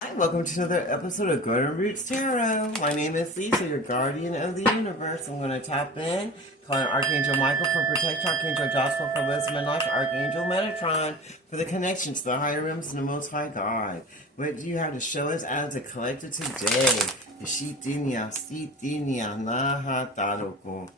Hi, welcome to another episode of Golden Roots Tarot. My name is Lisa, your guardian of the universe. I'm going to tap in, calling Archangel Michael for protection, Archangel Joshua for wisdom and life, Archangel Metatron for the connection to the higher realms and the Most High God. What do you have to show us as a collective today? Ishitinia, sitinia, naha taroko.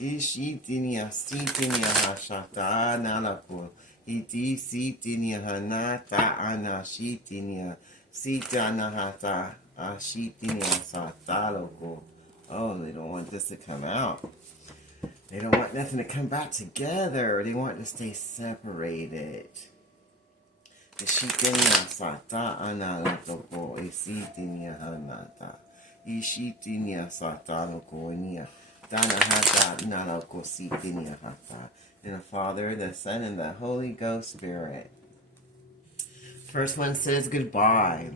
Ishitinia, sitinia, hashata, nalako. Iti, sitinia, hanata, anashitinia. Sita nahata ashitinia sataloko. Oh, they don't want this to come out. They don't want nothing to come back together. They want to stay separated. Ishitinia sata analoko. Isitinia hanata. Ishitinia sataloko nia. Danahata naloko sitinia hata. In the Father, the Son, and the Holy Ghost Spirit. First one says goodbye.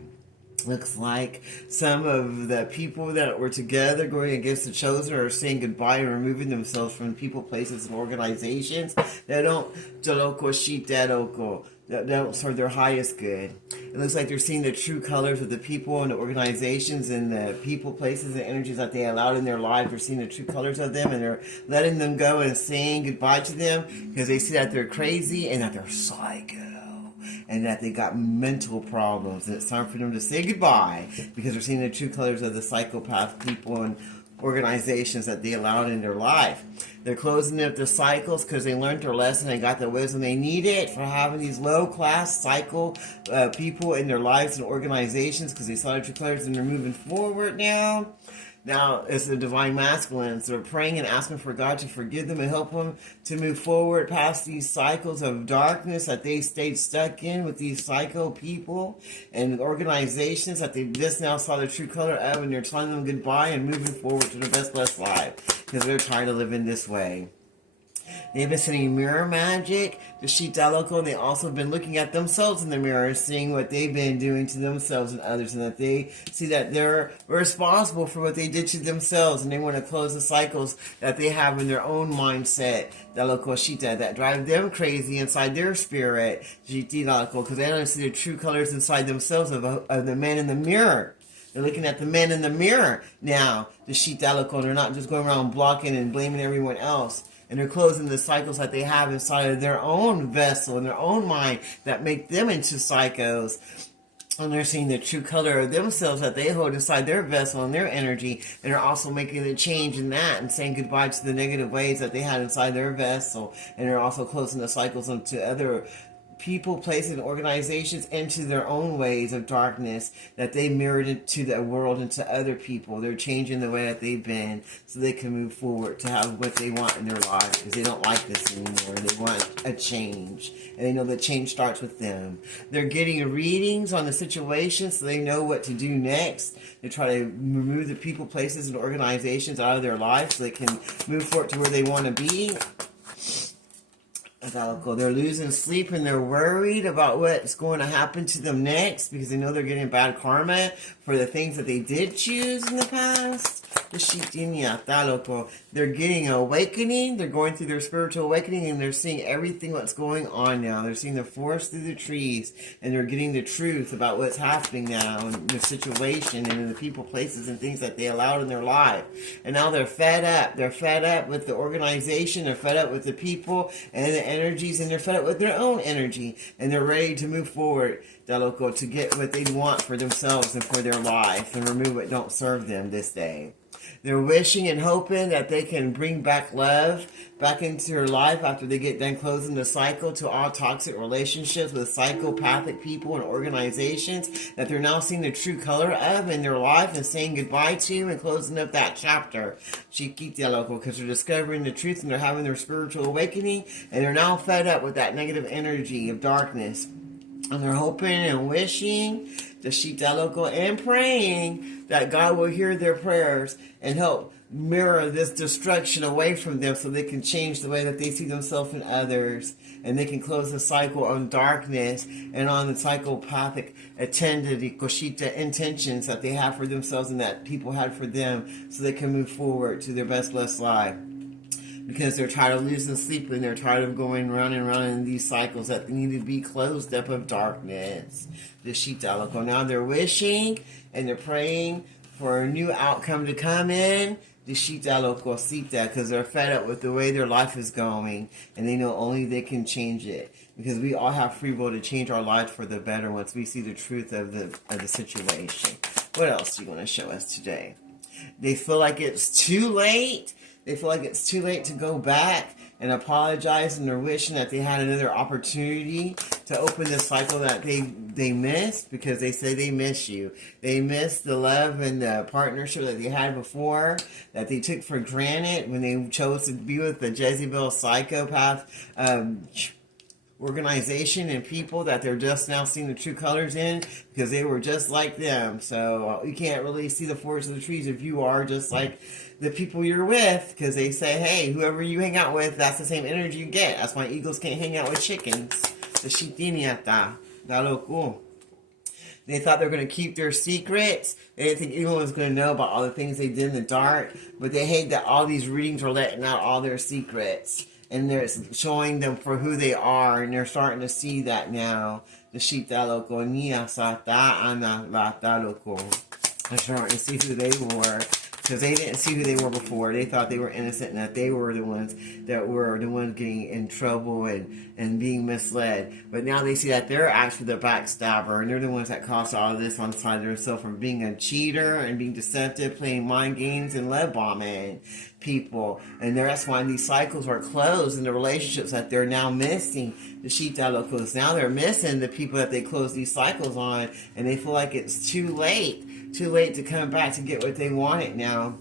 Looks like some of the people that were together going against the chosen are saying goodbye and removing themselves from people, places, and organizations that don't serve their highest good. It looks like they're seeing the true colors of the people and the organizations and the people, places, and energies that they allowed in their lives. They're seeing the true colors of them and they're letting them go and saying goodbye to them because they see that they're crazy and that they're psycho. And that they got mental problems. And it's time for them to say goodbye because they're seeing the true colors of the psychopath people and organizations that they allowed in their life. They're closing up the cycles because they learned their lesson and got the wisdom they needed for having these low-class cycle people in their lives and organizations because they saw the true colors and they're moving forward now. Now, it's the divine masculines. They're praying and asking for God to forgive them and help them to move forward past these cycles of darkness that they stayed stuck in with these psycho people and organizations that they just now saw the true color of, and they're telling them goodbye and moving forward to the best blessed life because they're tired of living this way. They've been sending mirror magic to Shitaloko, and they've also been looking at themselves in the mirror, seeing what they've been doing to themselves and others, and that they see that they're responsible for what they did to themselves, and they want to close the cycles that they have in their own mindset, that drive them crazy inside their spirit, because they don't see the true colors inside themselves of the man in the mirror. They're looking at the men in the mirror now, the Shitaloko. They're not just going around blocking and blaming everyone else. And they're closing the cycles that they have inside of their own vessel and their own mind that make them into psychos. And they're seeing the true color of themselves that they hold inside their vessel and their energy. And they're also making a change in that and saying goodbye to the negative ways that they had inside their vessel. And they're also closing the cycles into other people, places, and organizations into their own ways of darkness that they mirrored into the world and to other people. They're changing the way that they've been so they can move forward to have what they want in their lives because they don't like this anymore and they want a change. And they know that change starts with them. They're getting readings on the situation so they know what to do next. They try to remove the people, places, and organizations out of their lives so they can move forward to where they want to be. They're losing sleep and they're worried about what's going to happen to them next because they know they're getting bad karma for the things that they did choose in the past. They're getting an awakening. They're going through their spiritual awakening and they're seeing everything that's going on now. They're seeing the forest through the trees and they're getting the truth about what's happening now and their situation and the people, places, and things that they allowed in their life. And now they're fed up. They're fed up with the organization. They're fed up with the people and the energies, and they're fed up with their own energy. And they're ready to move forward, to get what they want for themselves and for their life and remove what don't serve them this day. They're wishing and hoping that they can bring back love back into their life after they get done closing the cycle to all toxic relationships with psychopathic people and organizations that they're now seeing the true color of in their life and saying goodbye to and closing up that chapter. Because they're discovering the truth and they're having their spiritual awakening and they're now fed up with that negative energy of darkness. And they're hoping and wishing the Shitaloko and praying that God will hear their prayers and help mirror this destruction away from them so they can change the way that they see themselves and others. And they can close the cycle on darkness and on the psychopathic intentions that they have for themselves and that people had for them so they can move forward to their best blessed life. because they're tired of losing sleep and they're tired of going round and round in these cycles that they need to be closed up of darkness. The Shitaloco. Now they're wishing and they're praying for a new outcome to come in. The Shitaloco Sita, because they're fed up with the way their life is going and they know only they can change it. Because we all have free will to change our lives for the better once we see the truth of the situation. What else do you want to show us today? They feel like it's too late. They feel like it's too late to go back and apologize, and they're wishing that they had another opportunity to open the cycle that they missed, because they say they miss you. They miss the love and the partnership that they had before, that they took for granted when they chose to be with the Jezebel psychopath organization and people that they're just now seeing the true colors in, because they were just like them. So you can't really see the forest of the trees if you are just like the people you're with, because they say, hey, whoever you hang out with, that's the same energy you get. That's why eagles can't hang out with chickens. The shitiniata. Cool. They thought they were going to keep their secrets. They didn't think anyone was going to know about all the things they did in the dark. But they hate that all these readings are letting out all their secrets. And they're showing them for who they are. And they're starting to see that now. The Shitaloco Nia Sata Ana Lata Loco. They're starting to see who they were. Because they didn't see who they were before. They thought they were innocent and that they were the ones that were the ones getting in trouble and being misled. But now they see that they're actually the backstabber, and they're the ones that caused all of this on the side of themselves from being a cheater and being deceptive, playing mind games and love bombing people. And that's why these cycles are closed in the relationships that they're now missing. The Shitalocos, now they're missing the people that they close these cycles on, and they feel like it's too late to come back to get what they wanted now.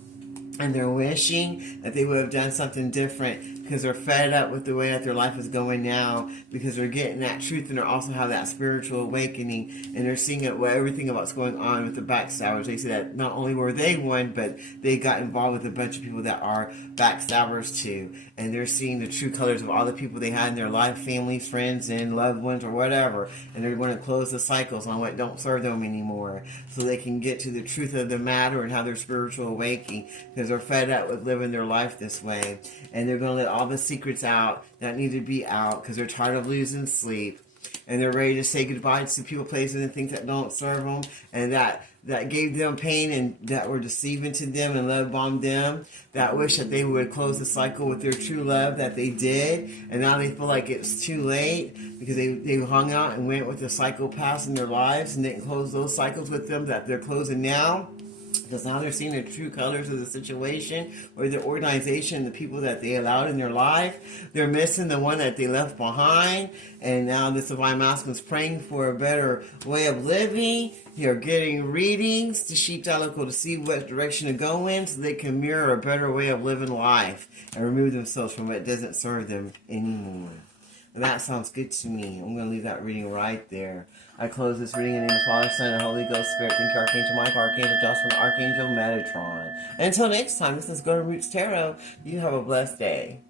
And they're wishing that they would have done something different, because they're fed up with the way that their life is going now, because they're getting that truth and they also have that spiritual awakening, and they're seeing everything about what's going on with the backstabbers. They see that not only were they one, but they got involved with a bunch of people that are backstabbers too, and they're seeing the true colors of all the people they had in their life, families, friends, and loved ones, or whatever, and they're going to close the cycles on what don't serve them anymore, so they can get to the truth of the matter and have their spiritual awakening, because they're fed up with living their life this way. And they're going to let all the secrets out that need to be out, because they're tired of losing sleep, and they're ready to say goodbye to people, places, and things that don't serve them, and that gave them pain, and that were deceiving to them and love bombed them, that wish that they would close the cycle with their true love that they did. And now they feel like it's too late, because they hung out and went with the psychopaths in their lives and didn't close those cycles with them that they're closing now. Because now they're seeing the true colors of the situation or the organization, the people that they allowed in their life. They're missing the one that they left behind. And now this Divine Masculine is praying for a better way of living. They're getting readings to Shitaloco to see what direction to go in, so they can mirror a better way of living life and remove themselves from what doesn't serve them anymore. And that sounds good to me. I'm going to leave that reading right there. I close this reading in the name of the Father, Son, and Holy Ghost Spirit. Thank you, Archangel Michael, Archangel Joshua, and Archangel Metatron. And until next time, this is Golden Roots Tarot. You have a blessed day.